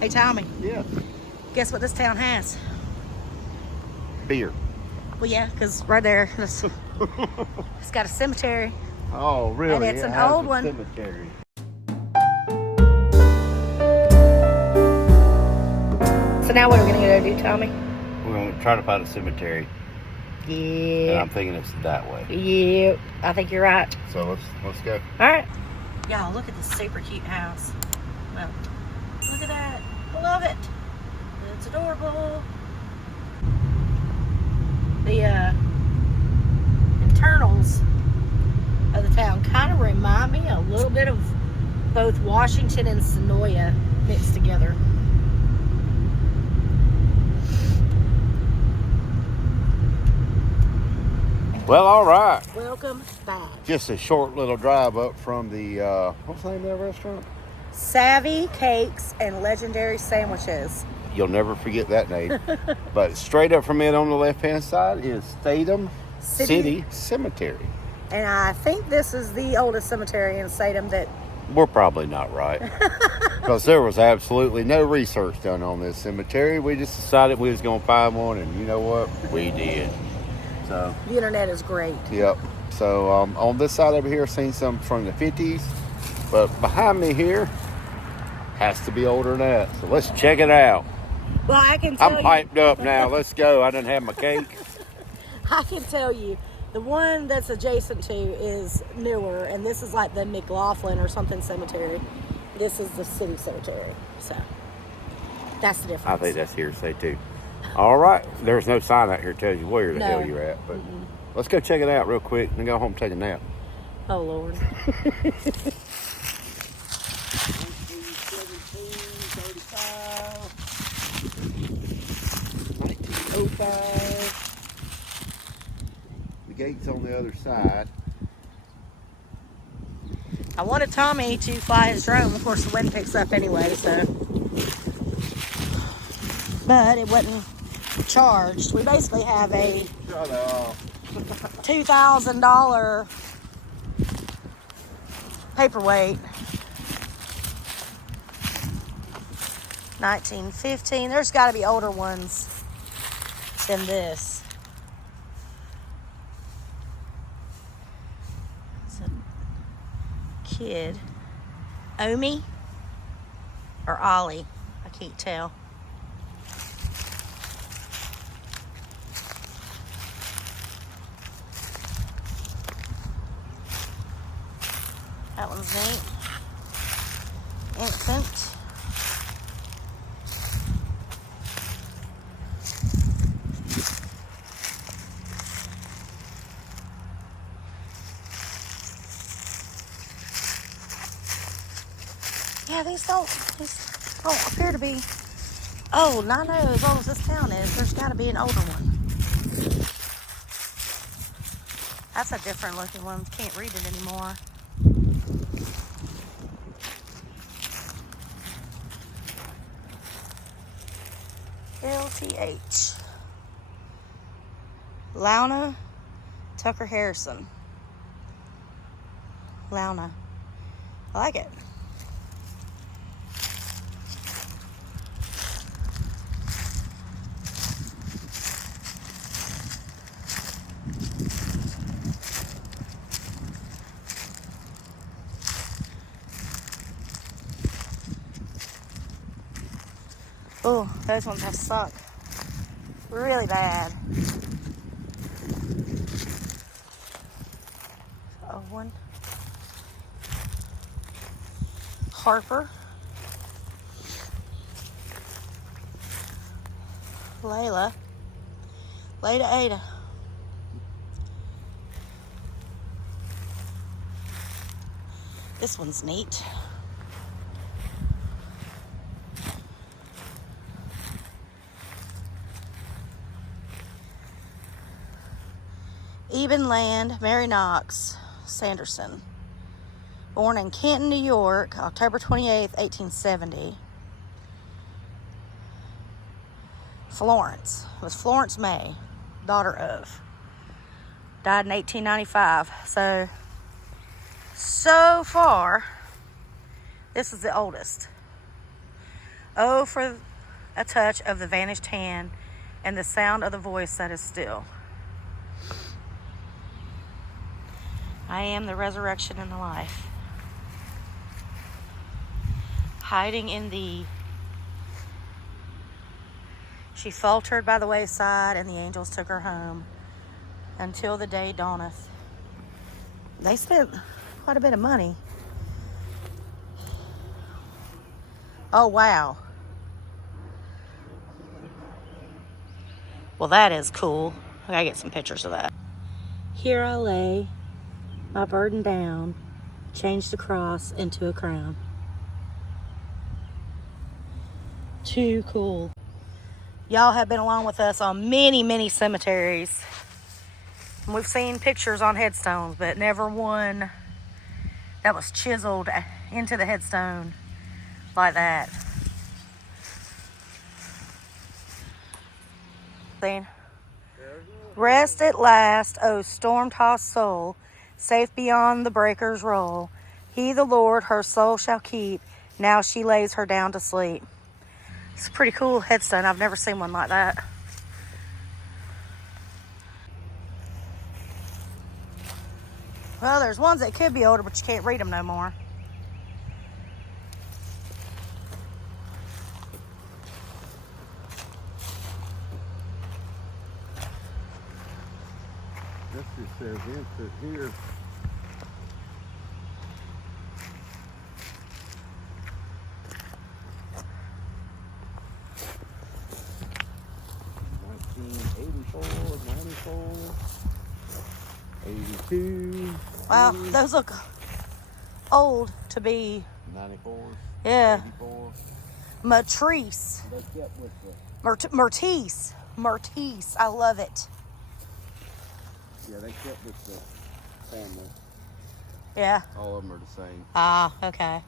Hey, Tommy. Yeah. Guess what this town has? Beer. Well, yeah, because right there, it's got a cemetery. Oh, really? And it's an old one. Cemetery. So now what are we going to go do, Tommy? We're going to try to find a cemetery. And Yeah. I'm thinking it's that way. Yeah, I think you're right. So let's go. All right. Y'all, look at this super cute house. Well, look at that. I love it. It's adorable. The internals of the town kind of remind me a little bit of both Washington and Sonoya mixed together. Well, all right. Welcome back. Just a short little drive up from the, what's the name of that restaurant? Savvy Cakes and Legendary Sandwiches. You'll never forget that name. But straight up from it on the left-hand side is Statham City Cemetery. And I think this is the oldest cemetery in Statham that... We're probably not right. Because there was absolutely no research done on this cemetery. We just decided we was going to find one, and you know what? We did. So the internet is great. Yep. So on this side over here, I've seen some from the 50s. But behind me here has to be older than that. So let's check it out. Well, I can tell I'm piped up now. Let's go. I done had my cake. I can tell you, the one that's adjacent to is newer, and this is like the McLaughlin or something cemetery. This is the city cemetery. So that's the difference. I think that's hearsay too. All right. There's no sign out here that tells you where the hell you're at. But let's go check it out real quick and go home and take a nap. Oh, Lord. 1905. The gate's on the other side. I wanted Tommy to fly his drone. Of course, the wind picks up anyway, so. But it wasn't charged. We basically have a $2,000 paperweight. 1915. There's got to be older ones than this. It's a kid. Omi or Ollie? I can't tell. That one's neat. Infant. Yeah, these don't appear to be old. And I know as old as this town is, there's got to be an older one. That's a different looking one. Can't read it anymore. LTH. Launa Tucker Harrison. Launa. I like it. Oh, those ones have sucked really bad. Oh, one. Harper. Layla. Ada. This one's neat. Eben Land, Mary Knox, Sanderson. Born in Canton, New York, October 28th, 1870. Florence. It was Florence May, daughter of. Died in 1895. So far, this is the oldest. Oh, for a touch of the vanished hand and the sound of the voice that is still. I am the resurrection and the life. Hiding in thee. She faltered by the wayside, and the angels took her home until the day dawneth. They spent quite a bit of money. Oh, wow. Well, that is cool. I gotta get some pictures of that. Here I lay my burden down, changed the cross into a crown. Too cool. Y'all have been along with us on many, many cemeteries. We've seen pictures on headstones, but never one that was chiseled into the headstone like that. Rest at last, O storm-tossed soul, safe beyond the breaker's roll. He, the Lord, her soul shall keep. Now she lays her down to sleep. It's a pretty cool headstone. I've never seen one like that. Well, there's ones that could be older, but you can't read them no more. This just says insert here. '84, '94, '82. Wow, those look old to be. 94. Yeah. 84. Matrice. They kept with the. Mertice. Mertice. I love it. Yeah, they kept with the family. Yeah. All of them are the same. Ah, okay.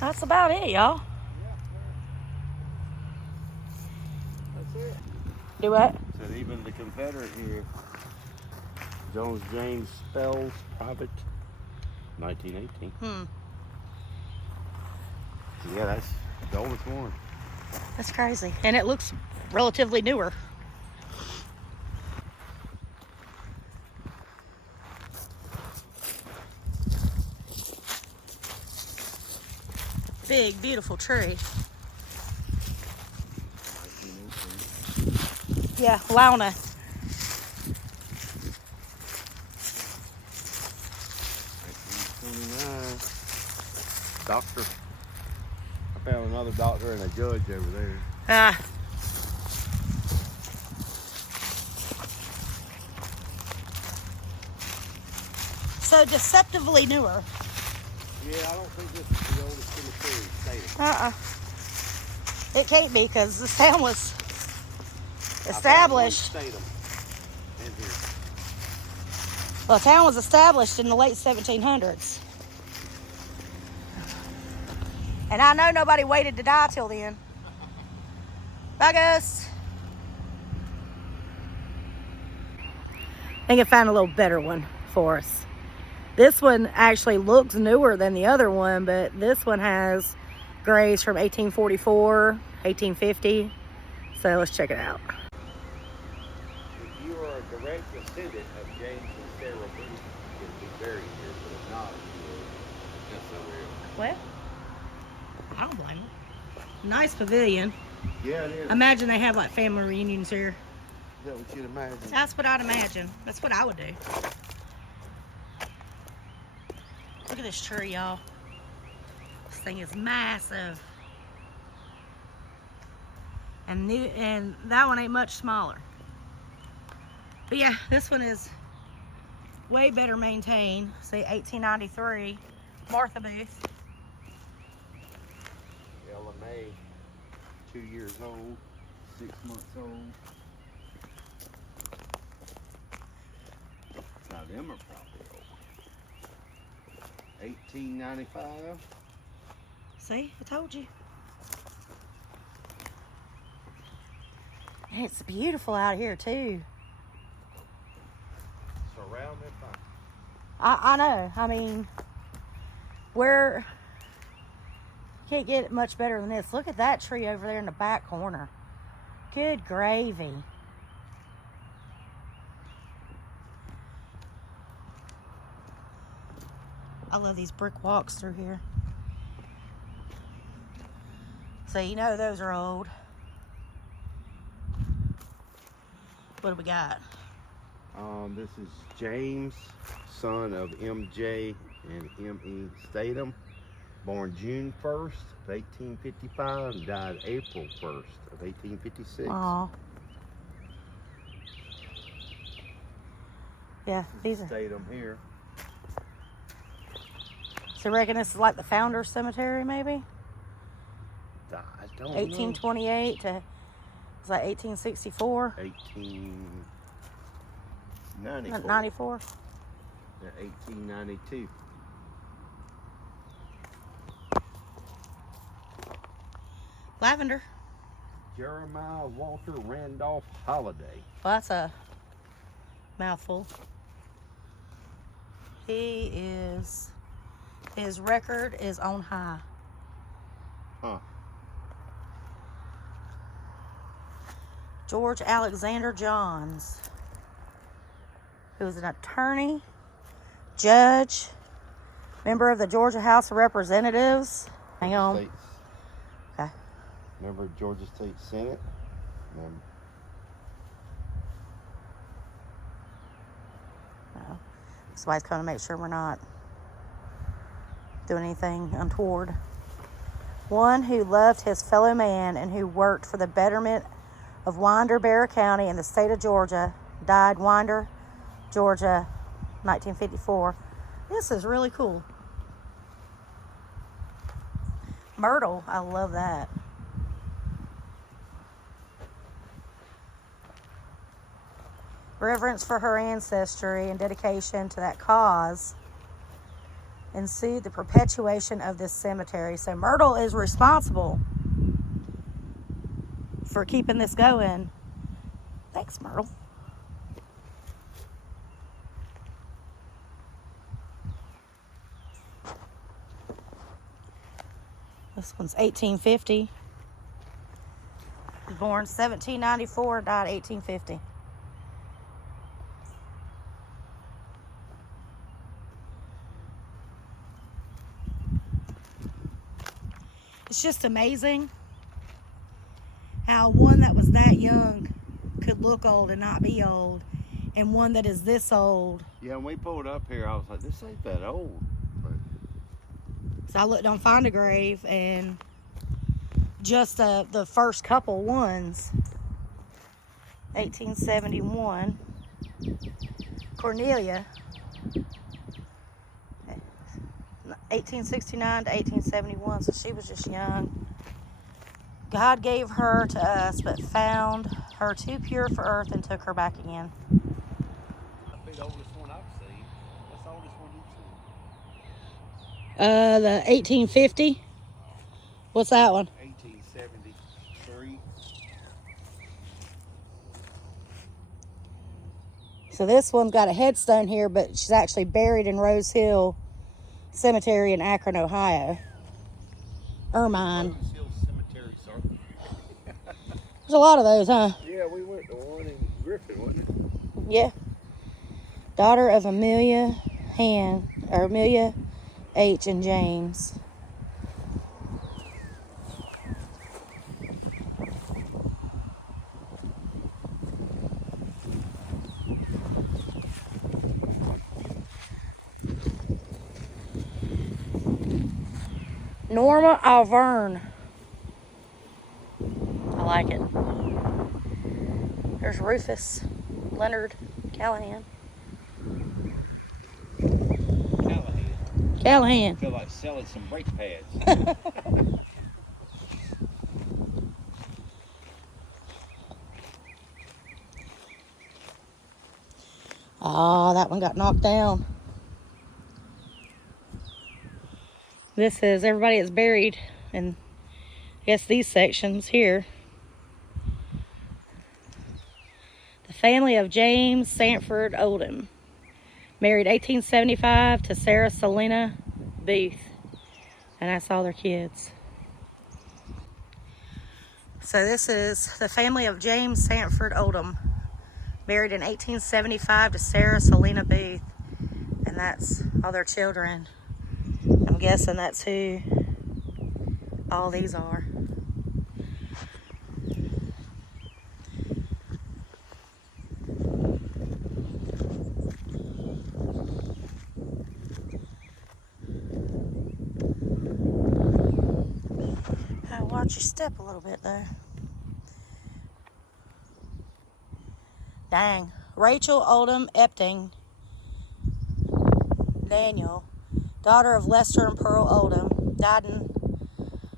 That's about it, y'all. That's it. Do what? Said even the Confederate here, Jones James Spells, Private, 1918. Yeah, that's the oldest one. That's crazy. And it looks relatively newer. Big, beautiful tree. Yeah, Launa. Doctor. I found another doctor and a judge over there. So deceptively newer. Yeah, I don't think this is the oldest cemetery in Statham. It can't be because this town was established. Statham in here. Well, the town was established in the late 1700s. And I know nobody waited to die till then. Bye, Gus. I think I found a little better one for us. This one actually looks newer than the other one, but this one has graves from 1844, 1850. So let's check it out. If you are a direct descendant of James and Sarah Booth, you can be buried here, but if not, that's so weird. Well, I don't blame them. Nice pavilion. Yeah, it is. Imagine they have like family reunions here. Is that what you'd imagine? That's what I'd imagine. That's what I would do. Look at this tree, y'all. This thing is massive. And that one ain't much smaller. But yeah, this one is way better maintained. See, 1893, Martha Booth. Ella May, 2 years old, 6 months old. Now them are probably old. 1895. See, I told you. And it's beautiful out here too. Surrounded I know. I mean, where can't get it much better than this. Look at that tree over there in the back corner. Good gravy. I love these brick walks through here. So you know those are old. What do we got? This is James, son of MJ and M.E. Statham, born June 1st of 1855 and died April 1st of 1856. Oh. Yeah, these are. Statham here. So I reckon this is like the Founders Cemetery, maybe? I don't 1828 to, is that 1864? 1894. 94? Yeah, 1892. Lavender. Jeremiah Walter Randolph Holiday. Well, that's a mouthful. His record is on high. Huh. George Alexander Johns, who was an attorney, judge, member of the Georgia House of Representatives. Hang on. States. Okay. Member of Georgia State Senate. No. Somebody's coming to make sure we're not doing anything untoward. One who loved his fellow man and who worked for the betterment of Winder, Bear County in the state of Georgia, died Winder, Georgia, 1954. This is really cool. Myrtle, I love that. Reverence for her ancestry and dedication to that cause ensued the perpetuation of this cemetery. So Myrtle is responsible for keeping this going. Thanks, Myrtle. This one's 1850. Was born 1794, died 1850. It's just amazing how one that was that young could look old and not be old, and one that is this old. Yeah, when we pulled up here, I was like, this ain't that old. But So I looked on Find a Grave, and just the first couple ones, 1871, Cornelia, 1869 to 1871, so she was just young. God gave her to us, but found her too pure for earth and took her back again. that'd be the oldest one I've seen. That's the oldest one you've The 1850. What's that one? seen. 1873. So this one's got a headstone here, but she's actually buried in Rose Hill Cemetery in Akron, Ohio. Ermine. Rose Hill Cemetery, sorry. There's a lot of those, huh? Yeah, we went to one in Griffin, wasn't it? Yeah. Daughter of Amelia H. and James. Norma Alverne. I like it. There's Rufus Leonard Callahan. Callahan. I feel like selling some brake pads. Oh, that one got knocked down. This is everybody that's buried in, I guess, these sections here. The family of James Sanford Oldham, Married 1875 to Sarah Selena Booth. And that's all their kids. So this is the family of James Sanford Oldham. Married in 1875 to Sarah Selena Booth. And that's all their children. I'm guessing that's who all these are. Watch your step a little bit there. Dang. Rachel Oldham Epting Daniel, daughter of Lester and Pearl Oldham, died in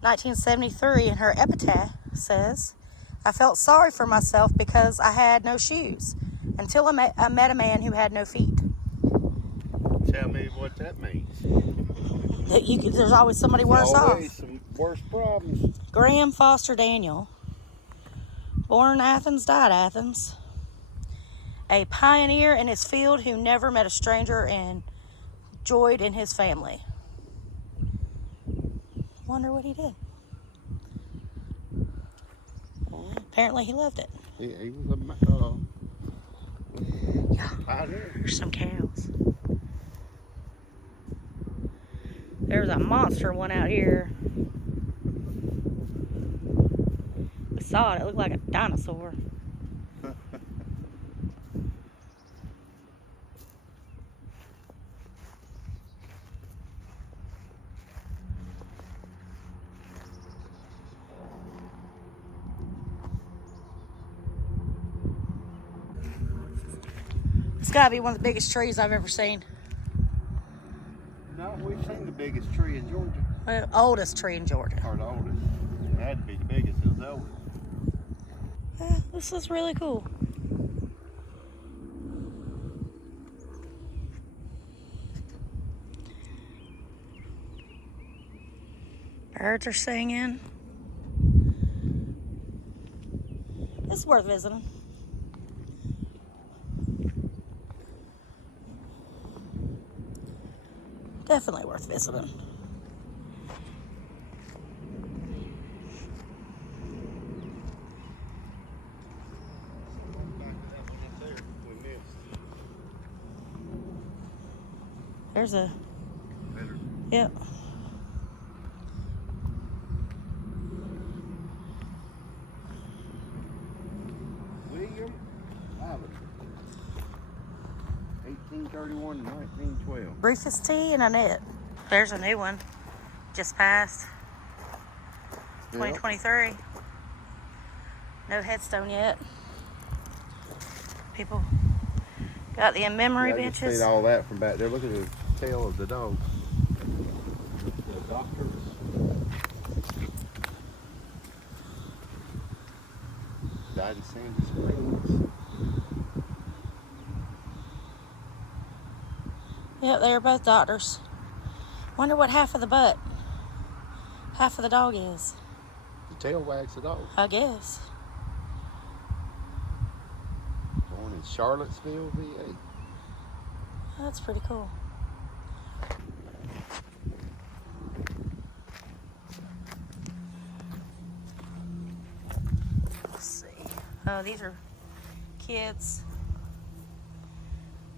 1973, and her epitaph says, "I felt sorry for myself because I had no shoes until I met a man who had no feet." Tell me what that means. There's always somebody worse off. Always some worse problems. Graham Foster Daniel, born in Athens, died Athens. A pioneer in his field who never met a stranger and joyed in his family. Wonder what he did. Apparently he loved it. He was a pioneer. There's some cows. There was a monster one out here. We saw it. It looked like a dinosaur. It's got to be one of the biggest trees I've ever seen. No, we've seen the biggest tree in Georgia. Well, oldest tree in Georgia. Or the oldest. It had to be the biggest. It was the oldest. Yeah, this is really cool. Birds are singing. It's worth visiting. Definitely worth visiting. There's a... Yep. William Island. 1831 to 1912. Rufus T. and Annette. There's a new one. Just passed. 2023. No headstone yet. People got the in-memory benches. I just seen all that from back there. Look at the tail of the dog. The doctors. Died in Sandy Springs. Yep, they were both doctors. Wonder what half of the dog is. The tail wags the dog. I guess. Born in Charlottesville, VA. That's pretty cool. Let's see. Oh, these are kids.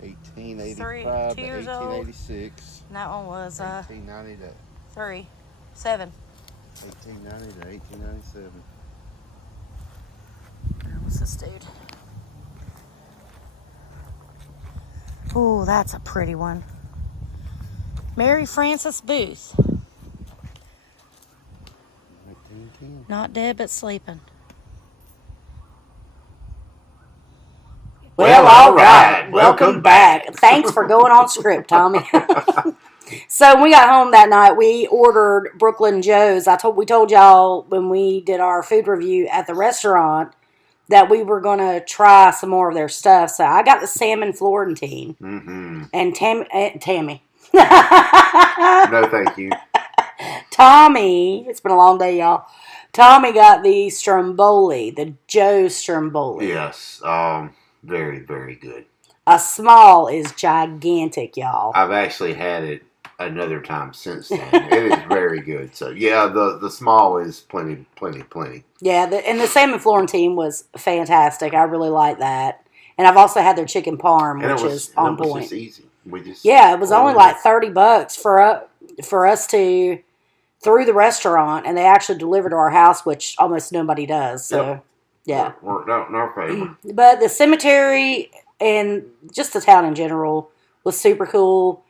1885 to 1886. And that one was 1890 to 7. 1890 to 1897. Where was this dude? Oh, that's a pretty one. Mary Frances Booth. 1910. Not dead, but sleeping. Well, all right. Welcome back. Thanks for going on script, Tommy. So when we got home that night, we ordered Brooklyn Joe's. We told y'all when we did our food review at the restaurant that we were going to try some more of their stuff. So I got the salmon Florentine. Mm-hmm. And Tammy. No, thank you. Tommy, it's been a long day, y'all. Tommy got the Stromboli, the Joe Stromboli. Yes. Very, very good. A small is gigantic, y'all. I've actually had it another time since then. It is very good. So yeah, the small is plenty. Yeah, and the salmon Florentine was fantastic. I really like that. And I've also had their chicken parm, which is on point. Just easy. It was only like $30 for us to through the restaurant, and they actually delivered to our house, which almost nobody does. So yeah, worked out in our favor. But the cemetery and just the town in general was super cool.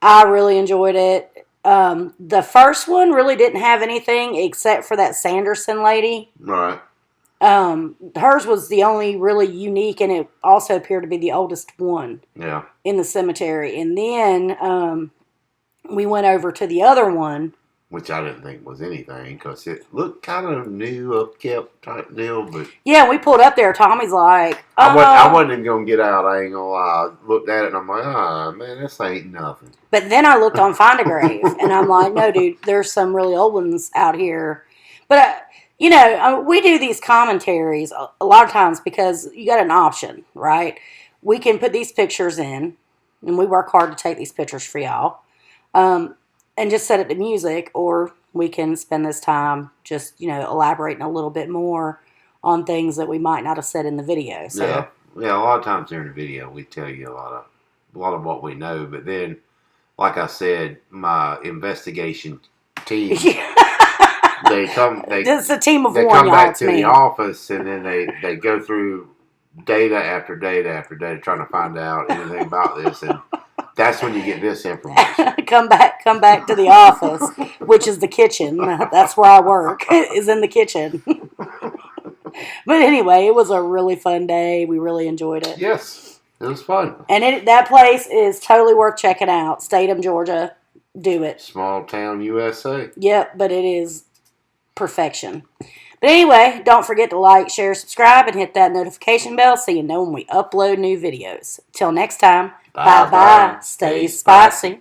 I really enjoyed it. The first one really didn't have anything except for that Sanderson lady. Right. Hers was the only really unique, and it also appeared to be the oldest one. Yeah. In the cemetery. And then we went over to the other one, which I didn't think was anything because it looked kind of new, upkept type deal. But yeah, we pulled up there. Tommy's like, I wasn't even going to get out. I ain't going to lie. I looked at it and I'm like, man, this ain't nothing. But then I looked on Find a Grave and I'm like, no, dude, there's some really old ones out here. But, we do these commentaries a lot of times because you got an option, right? We can put these pictures in and we work hard to take these pictures for y'all. And just set it to music, or we can spend this time just, elaborating a little bit more on things that we might not have said in the video. So. Yeah. A lot of times during the video, we tell you a lot of what we know, but then, like I said, my investigation team, they come. It's a team of they one. come y'all, back to me. the office, and then they go through data after data after data trying to find out anything about this, and that's when you get this information. come back to the office, which is the kitchen. That's where I work, is in the kitchen. But anyway, it was a really fun day. We really enjoyed it. Yes, it was fun. And that place is totally worth checking out. Statham, Georgia. Do it. Small town USA. Yep, but it is perfection. But anyway, don't forget to like, share, subscribe, and hit that notification bell so you know when we upload new videos. Till next time. Bye-bye. Stay spicy.